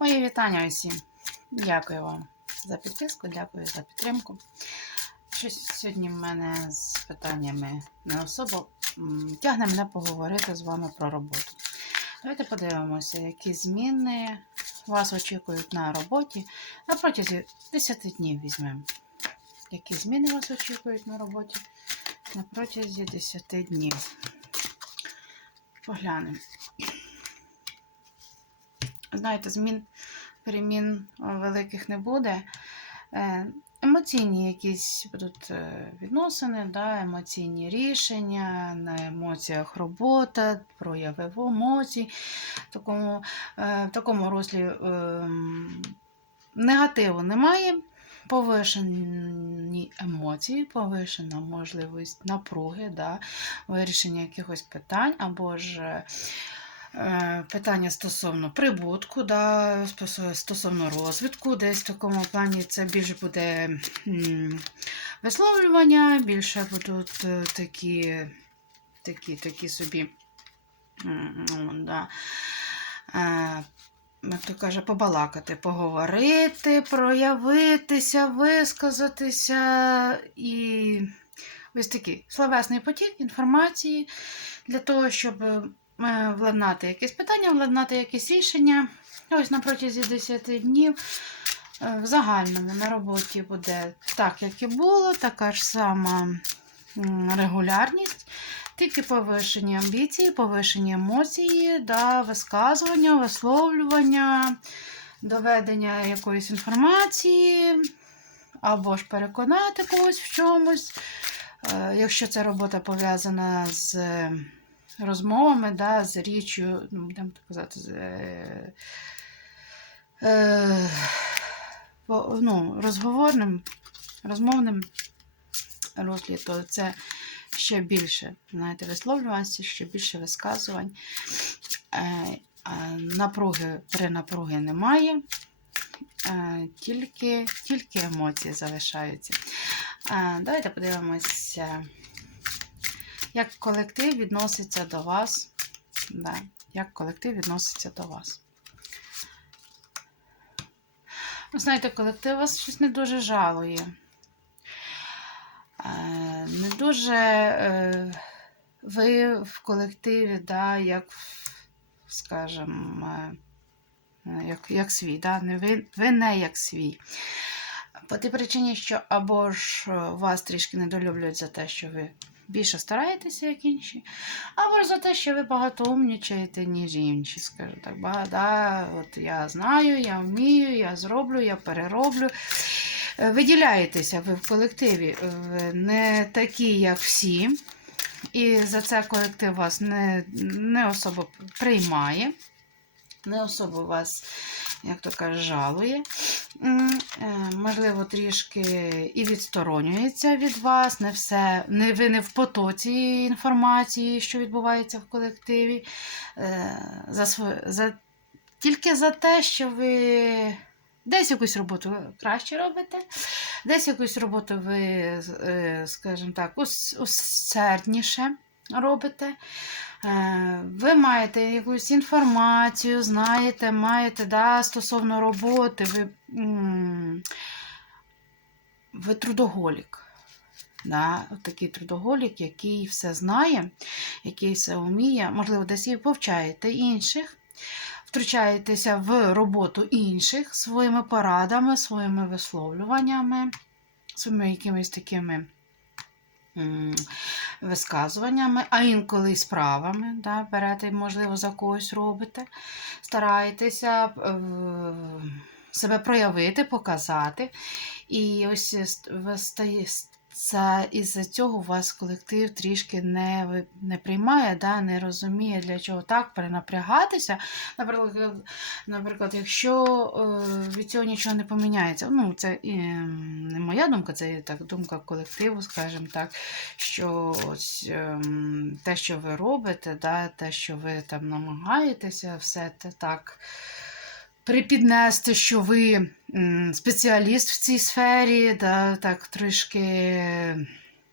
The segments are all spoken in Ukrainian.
Мої вітання усім. Дякую вам за підписку, дякую за підтримку. Щось сьогодні в мене з питаннями не особо тягне мене поговорити з вами про роботу. Давайте подивимося, які зміни вас очікують на роботі на протязі 10 днів візьмемо. Які зміни вас очікують на роботі на протязі 10 днів. Поглянемо. Знаєте, змін перемін великих не буде. Е, Емоційні якісь будуть е, відносини, да, емоційні рішення, на емоціях робота, прояви емоцій. В такому, е, в такому рослі ем, негативу немає. Повишені емоції, повишена можливість напруги, да, вирішення якихось питань, або ж питання стосовно прибутку, да, стосовно розвитку, десь в такому плані це більше буде висловлювання, більше будуть е, такі, такі, такі собі. да, е, як то каже, побалакати, поговорити, проявитися, висказатися і ось такий словесний потік інформації для того, щоб е, владнати якесь питання, владнати якесь рішення. Ось на протязі 10 днів е, в загальному на роботі буде так, як і було, така ж сама регулярність. Тільки повишені амбіції, повишені емоції, да, висказування, висловлювання, доведення якоїсь інформації, або ж переконати когось в чомусь. Е, Якщо ця робота пов'язана з розмовами, да, з річчю, ну, будемо так казати, з, е, е, по- ну, розговорним, розмовним розлі, то це ще більше, знаєте, висловлюваності, ще більше висказувань. Е, напруги, при напруги немає, е, тільки, тільки емоції залишаються. Е, Давайте подивимося, як колектив відноситься до вас. Да, як колектив відноситься до вас. Ви знаєте, колектив вас щось не дуже жалує. Е, Не дуже е, ви в колективі, да, як, скажімо, е, як, як свій, да? не ви, ви не як свій. По тій причині, що або ж вас трішки недолюблюють за те, що ви більше стараєтеся, як інші, або ж за те, що ви багато умнічаєте, ніж інші. Скажу так, багато, от я знаю, я вмію, я зроблю, я перероблю. Е, Виділяєтеся ви в колективі, не такі, як всі. І за це колектив вас не, не особо приймає, не особо вас, як то кажуть, жалує. Е, Можливо, трішки і відсторонюється від вас, не все, не, ви не в потоці інформації, що відбувається в колективі. Е, За, за, тільки за те, що ви десь якусь роботу краще робите, десь якусь роботу ви, е, скажімо так, усердніше робите. Е, Ви маєте якусь інформацію, знаєте, маєте да, стосовно роботи, ви, ви трудоголік. Да, такий трудоголік, який все знає, який все вміє, можливо, десь і повчаєте інших, втручаєтеся в роботу інших своїми порадами, своїми висловлюваннями, своїми якимись такими висказуваннями, а інколи і справами. Да, берете, можливо, за когось робите, стараєтеся е, себе проявити, показати. І ось. Це із-за цього вас колектив трішки не, не приймає, да, не розуміє, для чого так перенапрягатися. Наприклад, наприклад якщо е, від цього нічого не поміняється, ну це і, не моя думка, це так думка колективу, скажімо так, що ось, ем, те, що ви робите, да, те, що ви там намагаєтеся, все це так припіднести, що ви спеціаліст в цій сфері, да, так трішки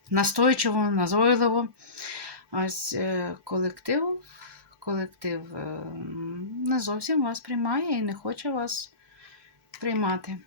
настойчиво, назойливо. Ось е, колектив колектив е, не зовсім вас приймає і не хоче вас приймати.